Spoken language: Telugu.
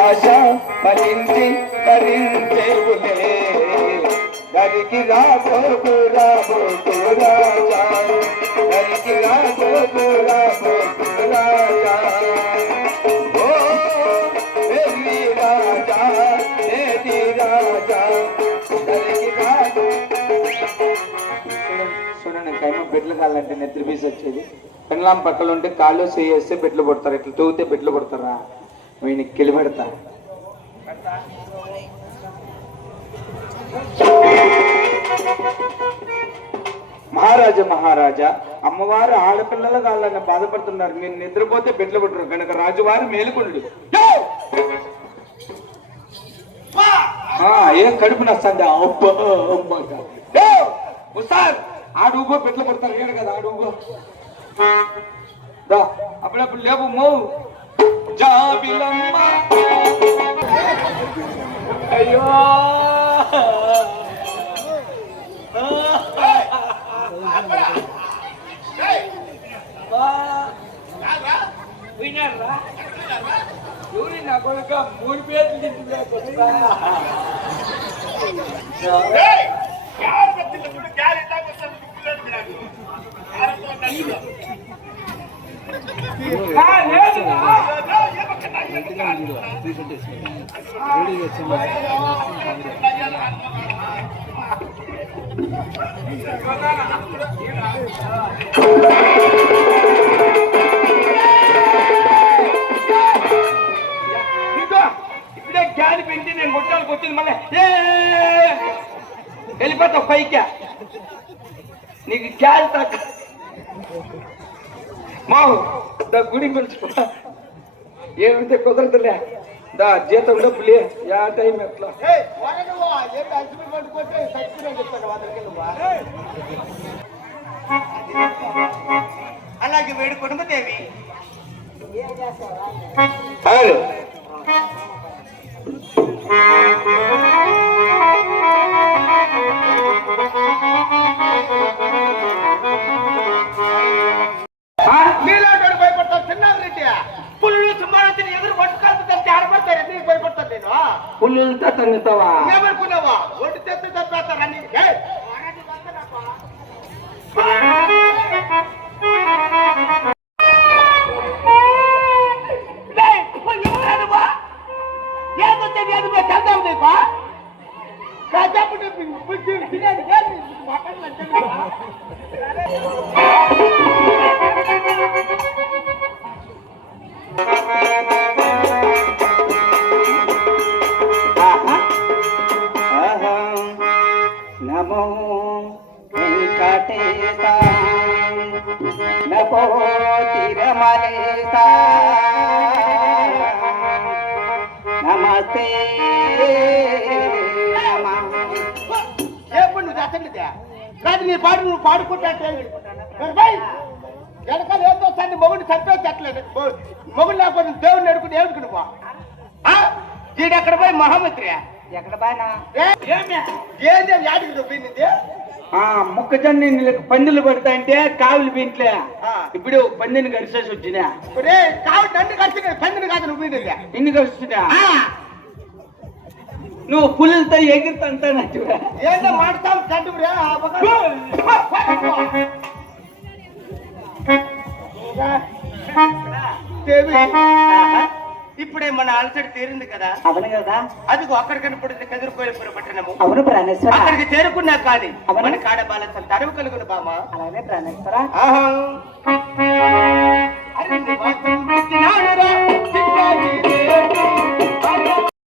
ఆశ ఫలించి భరించేవులే రాబోకు రాబోకు రాజా రాబోకు రాబోకు రాజా ఓ వెళ్ళి రాజా రాజా. చూడండి కైమ నెత్తి పీసి వచ్చేది. పెండ్లాం పక్కలు ఉంటే కాళ్ళు చేస్తే బెడ్లు పడతారు ఇట్లా తూగితే బెడ్లు పడతారా వీడిని కిలబెడతా మహారాజా మహారాజా అమ్మవారు ఆడపిల్లల కాళ్ళని బాధపడుతున్నారు. మీరు నిద్రపోతే బిడ్డలు పుట్టరు కనుక రాజువారు మేలుకుండు ఏం కడుపు నస్తుంది? ఆడుగో బిడ్డలు పడతారు ఏడు కదా ఆడుగో. అప్పుడప్పుడు లేవు మో ஜாபிலம்மா. ஐயோ. மூணு பேர் யார் பத்தி கேரி தான் ఇప్పుడే గాలి పెంచి నేను కొట్టాలకు వచ్చింది మళ్ళీ ఏ వెళ్ళిపోతావు పైకి నీకు గాలి తగ్గ మావు దా గుడి పిలుచుకో ఏమంటే కుదరదులే? దా జీతం డబ్బులే యా టైం ఎట్లా. అలాగే వేడు కొనుమదేవి హలో పుల్లులతో తన్నుతావా ఏమనుకున్నావా ఒడ్డు తెస్తే తప్పేస్తారని ఆహా. నమో వెంకటేశ నమో నమస్తే. ఎప్పుడు నువ్వు కాదు నీ పాడు నువ్వు పాడుకుంటే వెనకాల ఏం చేస్తాను మొగుడు చంపేసి మొగుడు లేకపోతే దేవుడిని అడుగుని ఏడుకుని నువ్వు ఈడు ఎక్కడ పోయి మహమ్మద్రియా ఎక్కడ బాగా ఏంది యాడికి మొక్కజొన్న నీళ్ళకి పందులు పడతా అంటే కావులు పీంట్లే. ఆ. ఇప్పుడు పందిని కలిసేసి వచ్చినా. కావు కలిసి పందిని కాదు నువ్వు ఇన్ని కలిసినా నువ్వు పుల్లలతో ఎగురుతంటానట్టు ఏందో మాడతావు తండ్రి దేవి. ఇప్పుడే మన అలసడి తీరింది కదా? అవును కదా. అదిగో అక్కడ కనపడింది కదిరిపోయిన పట్టణము అవును ప్రాణేశ్వర. అక్కడికి చేరుకున్నా కానీ. మన కాడ బాల తరువు కలుగును బామ. అలానే ప్రాణేశ్వర.